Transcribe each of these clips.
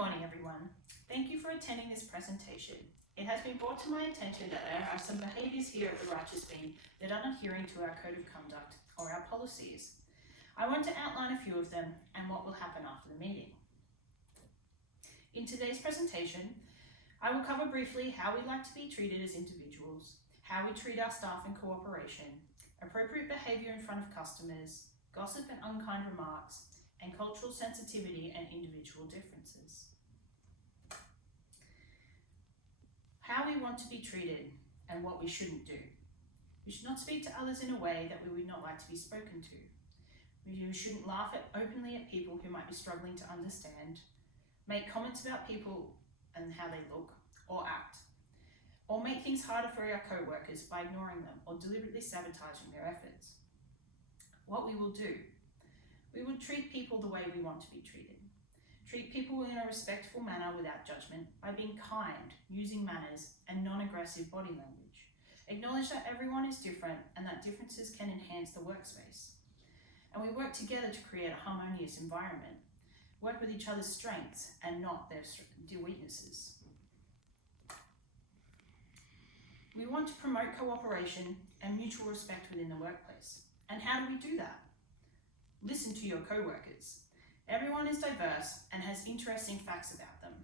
morning, everyone. Thank you for attending this presentation. It has been brought to my attention that there are some behaviours here at the Righteous Bean that are not adhering to our code of conduct or our policies. I want to outline a few of them and what will happen after the meeting. In today's presentation, I will cover briefly how we like to be treated as individuals, how we treat our staff in cooperation, appropriate behaviour in front of customers, gossip and unkind remarks, and cultural sensitivity and individual differences. How we want to be treated and what we shouldn't do. We should not speak to others in a way that we would not like to be spoken to. We shouldn't laugh openly at people who might be struggling to understand, make comments about people and how they look or act, or make things harder for our co-workers by ignoring them or deliberately sabotaging their efforts. What we will do. We will treat people the way we want to be treated. Treat people in a respectful manner without judgment by being kind, using manners and non-aggressive body language. Acknowledge that everyone is different and that differences can enhance the workspace. And we work together to create a harmonious environment. Work with each other's strengths and not their weaknesses. We want to promote cooperation and mutual respect within the workplace. And how do we do that? Listen to your co-workers. Everyone is diverse and has interesting facts about them,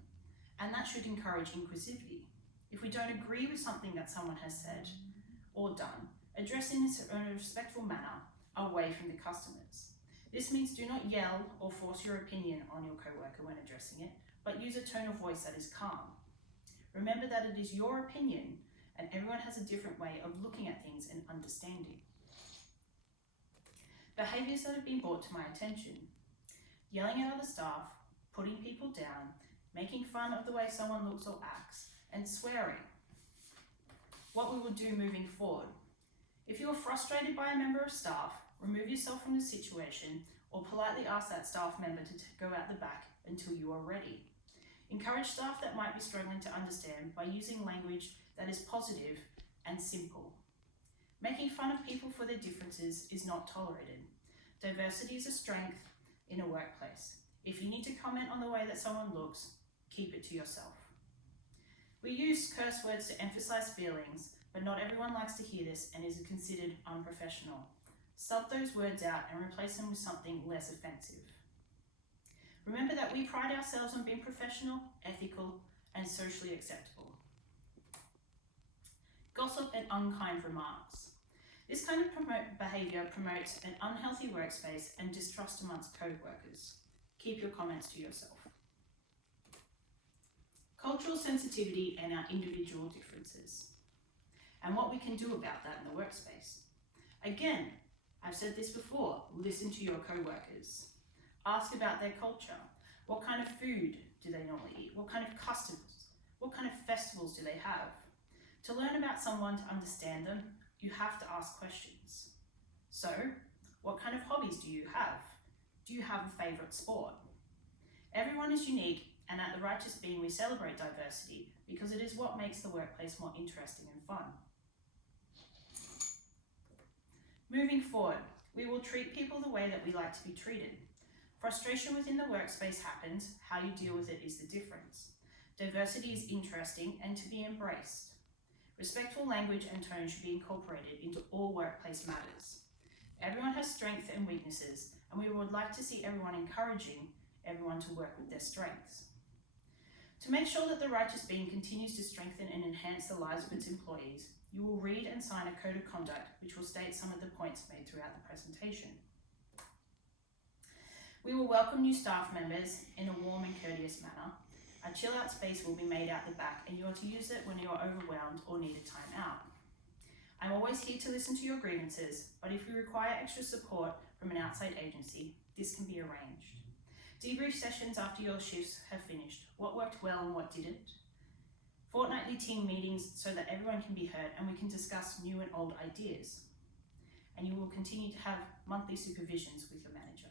and that should encourage inclusivity. If we don't agree with something that someone has said or done, address it in a respectful manner away from the customers. This means do not yell or force your opinion on your co-worker when addressing it, but use a tone of voice that is calm. Remember that it is your opinion and everyone has a different way of looking at things and understanding. Behaviours that have been brought to my attention. Yelling at other staff, putting people down, making fun of the way someone looks or acts, and swearing. What we will do moving forward. If you are frustrated by a member of staff, remove yourself from the situation or politely ask that staff member to go out the back until you are ready. Encourage staff that might be struggling to understand by using language that is positive and simple. Making fun of people for their differences is not tolerated. Diversity is a strength in a workplace. If you need to comment on the way that someone looks, keep it to yourself. We use curse words to emphasize feelings, but not everyone likes to hear this and is considered unprofessional. Stop those words out and replace them with something less offensive. Remember that we pride ourselves on being professional, ethical, and socially acceptable. Gossip and unkind remarks. This kind of behaviour promotes an unhealthy workspace and distrust amongst co-workers. Keep your comments to yourself. Cultural sensitivity and our individual differences. And what we can do about that in the workspace. Again, I've said this before, listen to your co-workers. Ask about their culture. What kind of food do they normally eat? What kind of customs? What kind of festivals do they have? To learn about someone, to understand them, you have to ask questions. So, what kind of hobbies do you have? Do you have a favourite sport? Everyone is unique, and at the Righteous Bean we celebrate diversity because it is what makes the workplace more interesting and fun. Moving forward, we will treat people the way that we like to be treated. Frustration within the workspace happens, how you deal with it is the difference. Diversity is interesting and to be embraced. Respectful language and tone should be incorporated into all workplace matters. Everyone has strengths and weaknesses, and we would like to see everyone encouraging everyone to work with their strengths. To make sure that the Righteous Bean continues to strengthen and enhance the lives of its employees, you will read and sign a code of conduct which will state some of the points made throughout the presentation. We will welcome new staff members in a warm and courteous manner. A chill-out space will be made out the back and you are to use it when you are overwhelmed or need a time out. I'm always here to listen to your grievances, but if you require extra support from an outside agency, this can be arranged. Debrief sessions after your shifts have finished. What worked well and what didn't? Fortnightly team meetings so that everyone can be heard and we can discuss new and old ideas. And you will continue to have monthly supervisions with your manager.